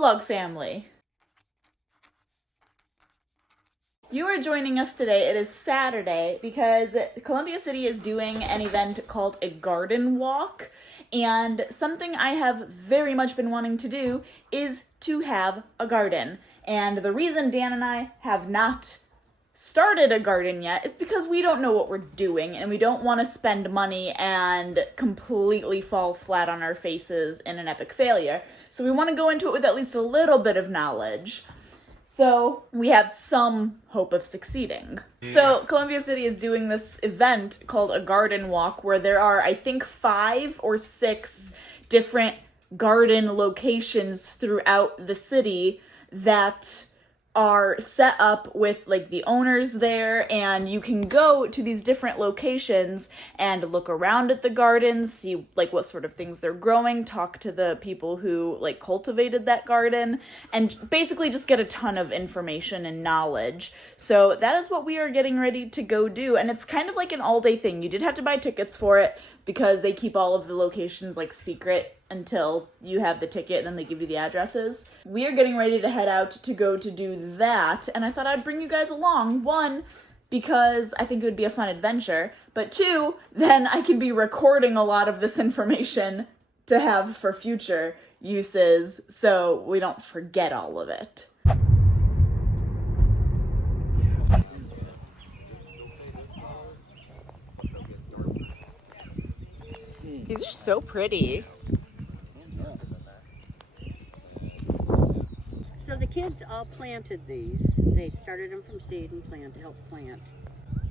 vlog family. You are joining us today. It is Saturday because Columbia City is doing an event called a garden walk, and something I have very much been wanting to do is to have a garden. And the reason Dan and I have not started a garden yet is because we don't know what we're doing and we don't want to spend money and completely fall flat on our faces in an epic failure. So we want to go into it with at least a little bit of knowledge, so we have some hope of succeeding. So Columbia City is doing this event called a garden walk where there are, I think, 5 or 6 different garden locations throughout the city that are set up with like the owners there, and you can go to these different locations and look around at the gardens, see like what sort of things they're growing, talk to the people who like cultivated that garden, and basically just get a ton of information and knowledge. So that is what we are getting ready to go do, and it's kind of like an all-day thing. You did have to buy tickets for it because they keep all of the locations like secret until you have the ticket, and then they give you the addresses. We are getting ready to head out to go to do that, and I thought I'd bring you guys along. 1, because I think it would be a fun adventure, but 2, then I can be recording a lot of this information to have for future uses so we don't forget all of it. These are so pretty. So the kids all planted these. They started them from seed and help plant.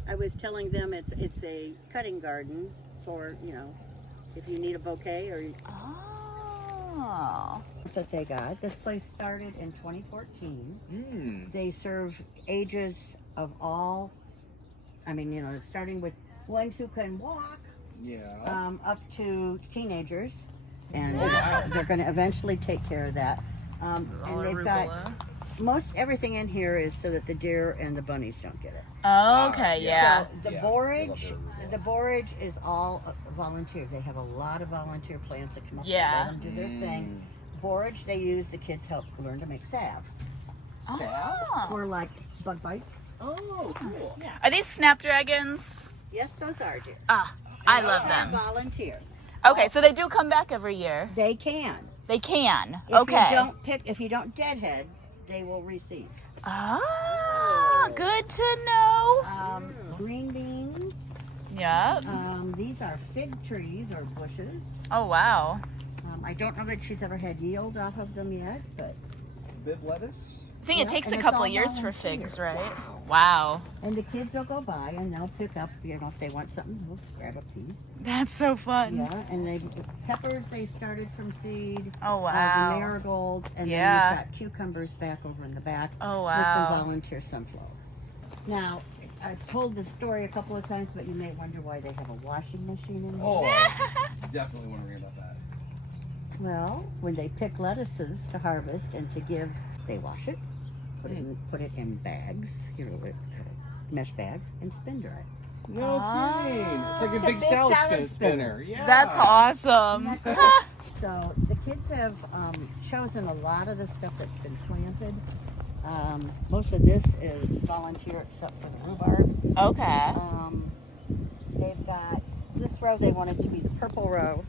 I was telling them it's a cutting garden for, you know, if you need a bouquet or... Oh. That's what they got. This place started in 2014. They serve ages of all, I mean, you know, starting with ones who can walk, up to teenagers. And they're going to eventually take care of that. And they've got most everything in here is so that the deer and the bunnies don't get it. Okay, yeah. So the borage is all volunteer. They have a lot of volunteer plants that come up and let them do their thing. Borage they use, the kids help learn to make salve. Salve? Or like bug bites. Oh, cool. Yeah. Are these snapdragons? Yes, those are deer. I love them. Volunteer. Okay, so they do come back every year. They can. They can. If you don't deadhead, they will receive. Good to know. Green beans. Yep. These are fig trees or bushes. Oh, wow. I don't know that she's ever had yield off of them yet, but... Bib lettuce? I think it takes a couple of years for figs, right? Wow. And the kids will go by and they'll pick up, you know, if they want something, they'll grab a piece. That's so fun. Yeah, and peppers, they started from seed. Oh, wow. The marigold, and then we've got cucumbers back over in the back. Oh, With wow. some volunteer sunflower. Now, I've told this story a couple of times, but you may wonder why they have a washing machine in here. Oh, definitely wondering about that. Well, when they pick lettuces to harvest and to give, they wash it, put it in bags, you know, mesh bags, and spin dry it. No kidding. It's like a big salad spinner. Yeah. That's awesome. So the kids have chosen a lot of the stuff that's been planted. Most of this is volunteer except for the rhubarb. Okay. They've got this row, they want it to be the purple row.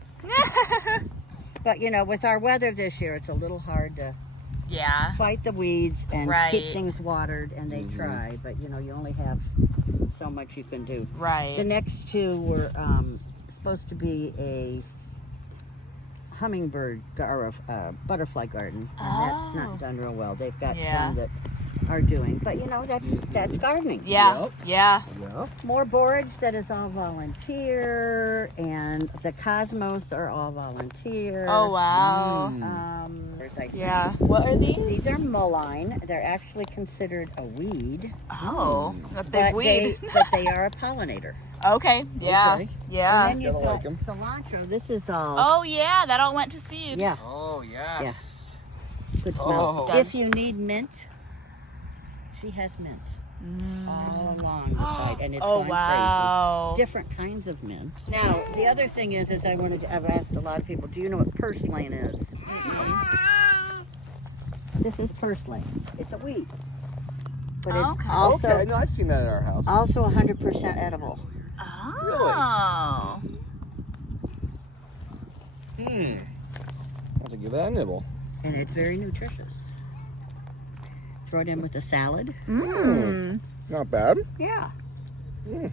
But you know, with our weather this year, it's a little hard to fight the weeds and keep things watered, and they try, but you know, you only have so much you can do. Right. The next 2 were supposed to be a hummingbird or a butterfly garden, and that's not done real well. They've got some that are doing, but you know, that's gardening. Yeah. More borage that is all volunteer, and the cosmos are all volunteer. Oh, wow. What are these? These are mullein. They're actually considered a weed. Oh, a big weed. But they are a pollinator. Okay. Yeah. Okay. Yeah. And then you've got cilantro. This is all. Oh yeah, that all went to seed. Yeah. Oh yes. Yeah. Good smell. Oh. If you need mint, she has mint all along the side, and it's gone crazy. Different kinds of mint. Now, the other thing is I've asked a lot of people, do you know what purslane is? This is purslane. It's a weed. But it's Okay. also Okay, no, I've seen that in our house. also 100% edible. Oh. Really? Have to give that a nibble. And it's very nutritious. Throw it in with a salad. Not bad. Yeah.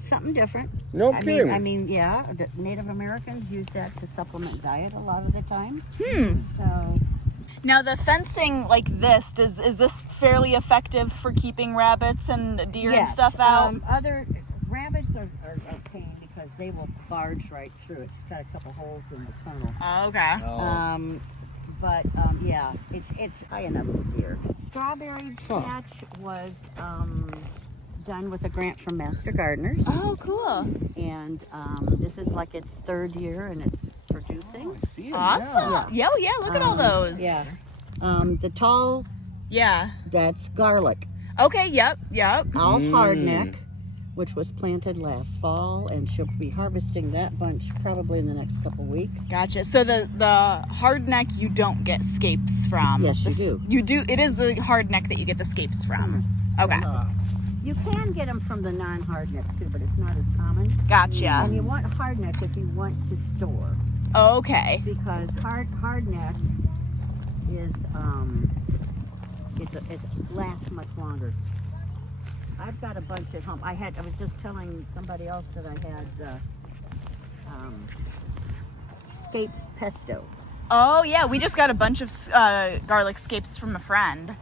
Something different. No I kidding. mean, yeah, the Native Americans use that to supplement diet a lot of the time. So, Now the fencing like this, is this fairly effective for keeping rabbits and deer and yes, stuff out? Other rabbits are a pain because they will barge right through it. It's got a couple holes in the tunnel. Okay. But yeah, it's high enough here. Strawberry patch was done with a grant from Master Gardeners. Oh, cool. And this is like its 3rd year and it's producing. I see it. Awesome. Yeah, yeah, look at all those. Yeah. The tall, Yeah. that's garlic. Okay, yep. All hardneck, which was planted last fall, and she'll be harvesting that bunch probably in the next couple weeks. Gotcha. So the hardneck you don't get scapes from. Yes, you do. You do. It is the hardneck that you get the scapes from. Okay. You can get them from the non-hardneck too, but it's not as common. Gotcha. And you want hardneck if you want to store, Okay. because hardneck is it lasts much longer. I've got a bunch at home. I was just telling somebody else that I had scape pesto. Oh yeah, we just got a bunch of garlic scapes from a friend.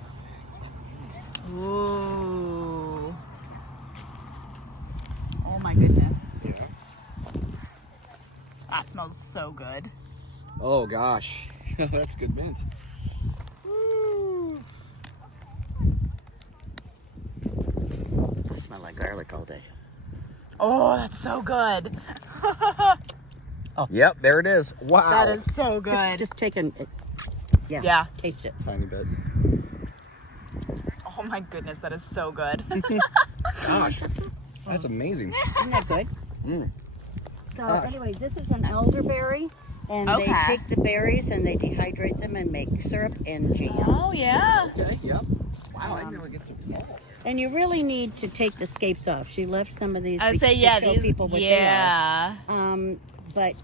Ooh. Oh my goodness. That smells so good. Oh gosh, that's good mint. I smell like garlic all day. Oh, that's so good. Yep, there it is. Wow. That is so good. Just take a Yeah. taste it. Tiny bit. Oh my goodness, that is so good. Gosh, that's amazing. Isn't that good? So anyway, this is an elderberry, and Okay. they take the berries and they dehydrate them and make syrup and jam. Oh yeah. Okay, yep. Wow, I didn't really get so tall. And you really need to take the scapes off. She left some of these. I would say to yeah, show these people what yeah. they are. But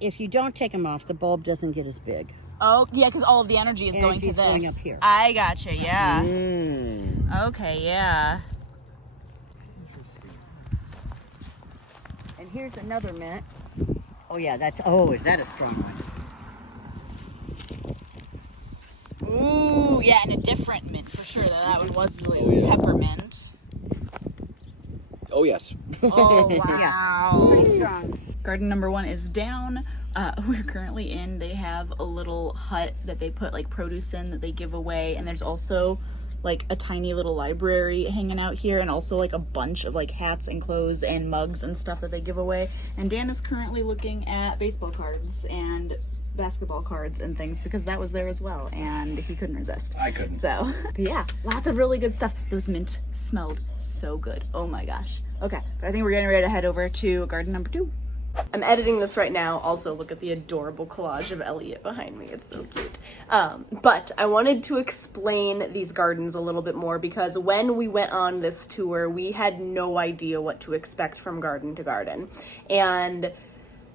if you don't take them off, the bulb doesn't get as big. Oh yeah, because all of the energy is going to Energy's this. going up here. I gotcha. Yeah. Okay. Yeah. Interesting. And here's another mint. Oh yeah, is that a strong one? Ooh, yeah, and a different mint for sure. That one was really Oh, yeah. peppermint. Oh yes. Oh wow. Pretty strong. Garden number 1 is down. We're currently in. They have a little hut that they put like produce in that they give away, and there's also like a tiny little library hanging out here, and also like a bunch of like hats and clothes and mugs and stuff that they give away. And Dan is currently looking at baseball cards and basketball cards and things because that was there as well, and he couldn't resist. I couldn't. So, but yeah, lots of really good stuff. Those mint smelled so good. Oh my gosh. Okay, but I think we're getting ready to head over to garden number 2. I'm editing this right now. Also, look at the adorable collage of Elliot behind me. It's so cute. But I wanted to explain these gardens a little bit more because when we went on this tour, we had no idea what to expect from garden to garden. And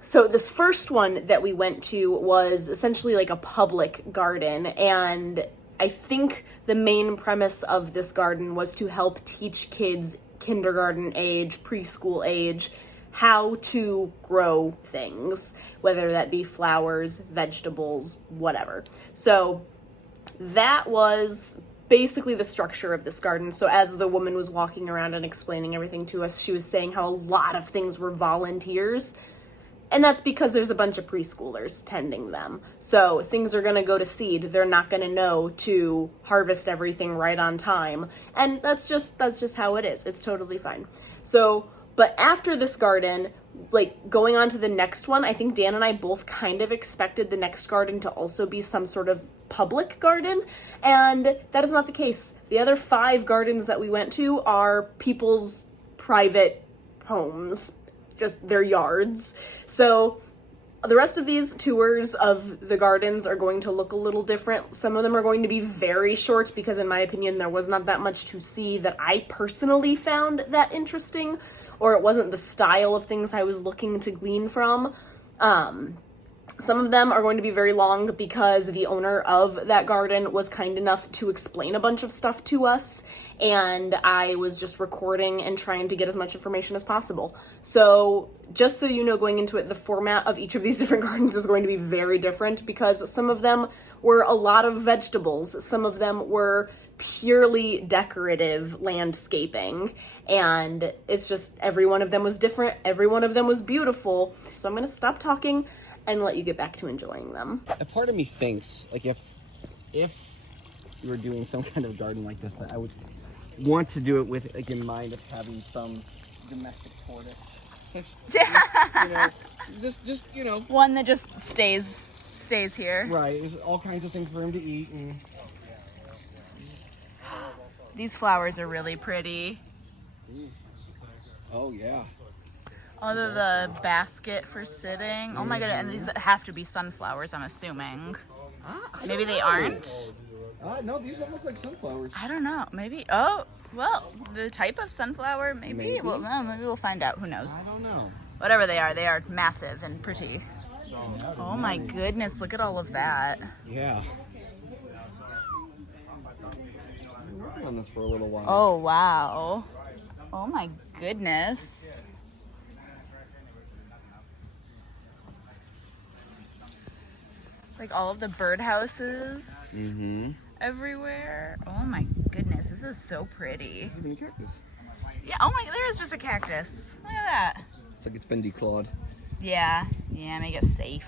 so this first one that we went to was essentially like a public garden, and I think the main premise of this garden was to help teach kids kindergarten age, preschool age, how to grow things, whether that be flowers, vegetables, whatever. So that was basically the structure of this garden. So as the woman was walking around and explaining everything to us, she was saying how a lot of things were volunteers. And that's because there's a bunch of preschoolers tending them. So things are gonna go to seed. They're not gonna know to harvest everything right on time. And that's just how it is. It's totally fine. So, but after this garden, like going on to the next one, I think Dan and I both kind of expected the next garden to also be some sort of public garden. And that is not the case. The other 5 gardens that we went to are people's private homes, just their yards. So The rest of these tours of the gardens are going to look a little different. Some of them are going to be very short because in my opinion there was not that much to see that I personally found that interesting, or it wasn't the style of things I was looking to glean from. Some of them are going to be very long because the owner of that garden was kind enough to explain a bunch of stuff to us, and I was just recording and trying to get as much information as possible. So just so you know, going into it, the format of each of these different gardens is going to be very different because some of them were a lot of vegetables, some of them were purely decorative landscaping, and it's just every one of them was different, every one of them was beautiful. So I'm going to stop talking and let you get back to enjoying them. A part of me thinks, like, if you were doing some kind of garden like this, that I would want to do it with, like, in mind of having some domestic tortoise. You know, just you know, one that just stays here. right? There's all kinds of things for him to eat, and These flowers are really pretty. oh yeah. Oh, the basket for sitting. Oh my goodness, and these have to be sunflowers, I'm assuming. Maybe they aren't. No, these don't look like sunflowers. I don't know. Maybe. Oh, well, the type of sunflower, maybe. Well, no, maybe we'll find out. Who knows? I don't know. Whatever they are massive and pretty. Oh my goodness, look at all of that. Yeah. I've been working on this for a little while. Oh, wow. Oh my goodness. Like all of the birdhouses everywhere. Oh my goodness, this is so pretty. Even a cactus. Yeah, oh my, there is just a cactus. Look at that. It's like it's been declawed. Yeah, make it safe.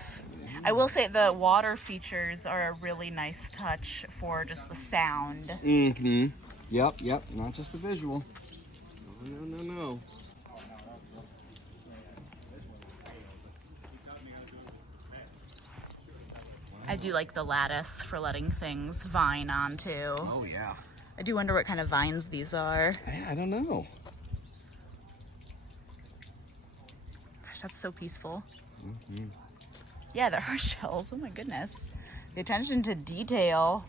I will say the water features are a really nice touch for just the sound. Yep. Not just the visual. No. I do like the lattice for letting things vine onto. Oh yeah. I do wonder what kind of vines these are. I don't know. Gosh, that's so peaceful. Yeah, there are shells. Oh my goodness. The attention to detail.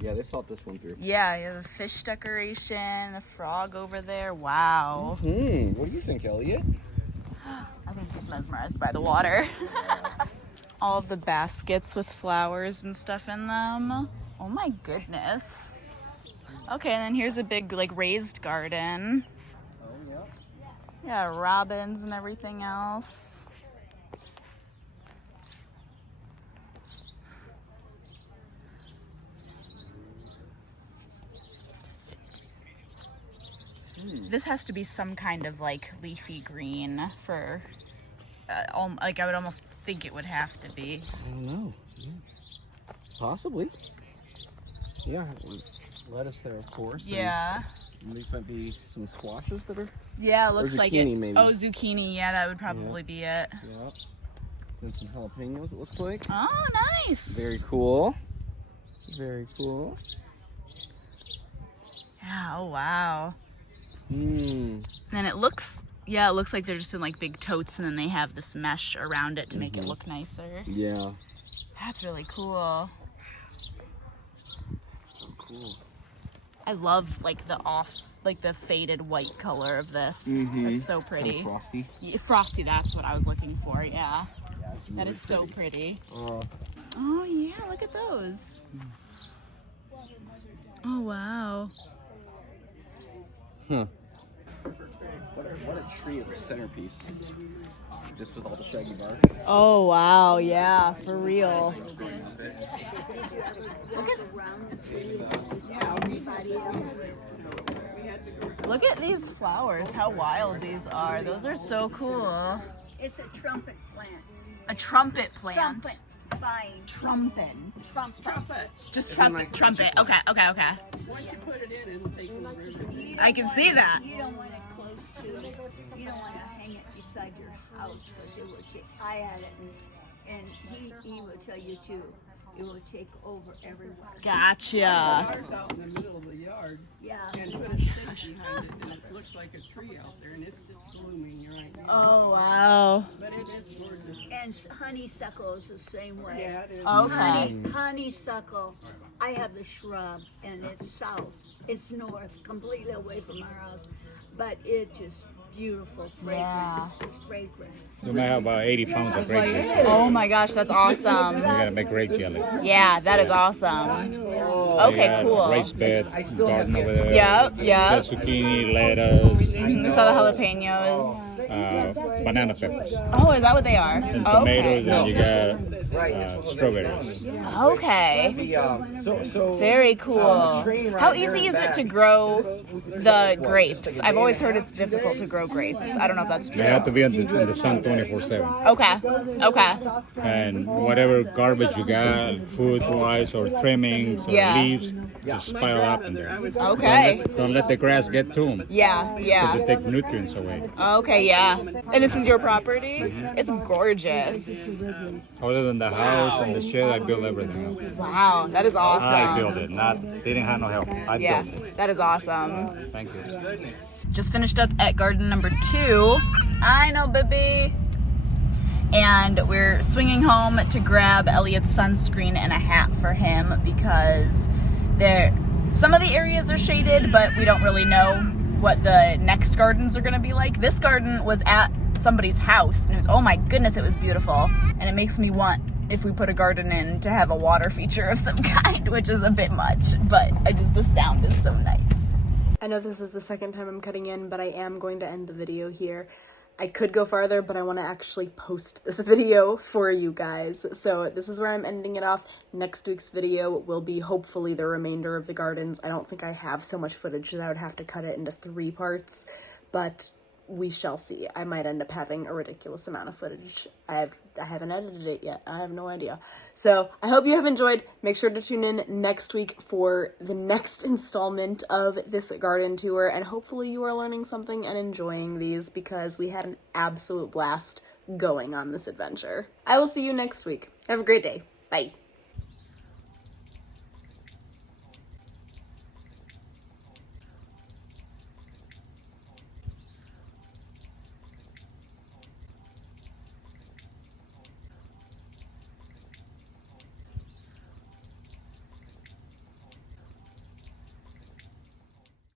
Yeah, they thought this one through. Yeah, the fish decoration, the frog over there. Wow. What do you think, Elliot? I think he's mesmerized by the water. All of the baskets with flowers and stuff in them. Oh my goodness. Okay, and then here's a big like raised garden. Oh, yeah. Yeah, robins and everything else. This has to be some kind of like leafy green for, like I would almost think it would have to be. I don't know. Yeah. Possibly. Yeah, lettuce there, of course. Yeah. And these might be some squashes that are. Yeah, it looks like it. Zucchini, maybe. Oh, zucchini. Yeah, that would probably be it. Yep. And some jalapenos, it looks like. Oh, nice. Very cool. Very cool. Yeah. Oh, wow. And then it looks like they're just in like big totes, and then they have this mesh around it to make it look nicer. Yeah. That's really cool. So cool. I love like the faded white color of this. That's so pretty. Kind of frosty. Yeah, frosty, that's what I was looking for. Yeah. Yeah, it's really That is so pretty. Oh, Yeah, look at those. Oh, wow. What a tree is a centerpiece. Just with all the shaggy bark. Oh, wow. Yeah, for real. Look at these flowers, how wild these are. Those are so cool. It's a trumpet plant. A trumpet plant. Trumpet vine. Trumpet. Trumpet. Just trumpet. Trumpet. Okay. Once you put it in, it'll take over everything. I can see that. You don't want it close to, you don't want to hang it beside your house because it will take, I had it and he will tell you too, it will take over everywhere. Gotcha. Ours out in the middle of the yard. Yeah. And put a stake behind it and looks like a tree out there, and it's just blooming right now. Oh, wow. But it is gorgeous. And honeysuckle is the same way. Yeah, it is. Okay. Honeysuckle. I have the shrub, and it's south. It's north, completely away from our house. But it's just beautiful, fragrant. Yeah. Fragrant. We might have about 80 pounds of fragrance. Oh my gosh, that's awesome. We gotta make grape jelly. Yeah, that is awesome. Okay, cool. Rice bed, garden over there. Yep, yep. Zucchini, lettuce, We saw the jalapenos. banana peppers, Oh, is that what they are? and Okay. tomatoes, and you got strawberries. Okay. So Very cool. How easy is it to grow the grapes? I've always heard it's difficult to grow grapes. I don't know if that's They true. have to be in the sun 24/7. Okay. Okay. And whatever garbage you got, food-wise or trimmings or Yeah. leaves, just pile up in there. Okay. Don't let the grass get to them. Yeah. Because Yeah. it takes nutrients away. Okay. Yeah. And this is your property? It's gorgeous. Other than the house and the shed, I built everything else. Wow. That is awesome. I built it, they didn't have no help. I Yeah. built it. That is awesome. Thank you. Just finished up at garden number 2. I know, baby. And we're swinging home to grab Elliot's sunscreen and a hat for him because some of the areas are shaded, but we don't really know what the next gardens are going to be like. This garden was at somebody's house, and it was, oh my goodness, it was beautiful. And it makes me want, if we put a garden in, to have a water feature of some kind, which is a bit much, but the sound is so nice. I know this is the second time I'm cutting in, but I am going to end the video here. I could go farther, but I want to actually post this video for you guys. So this is where I'm ending it off. Next week's video will be hopefully the remainder of the gardens. I don't think I have so much footage that I would have to cut it into 3 parts, but we shall see. I might end up having a ridiculous amount of footage. I haven't edited it yet. I have no idea. So I hope you have enjoyed. Make sure to tune in next week for the next installment of this garden tour, and hopefully you are learning something and enjoying these because we had an absolute blast going on this adventure. I will see you next week. Have a great day. Bye.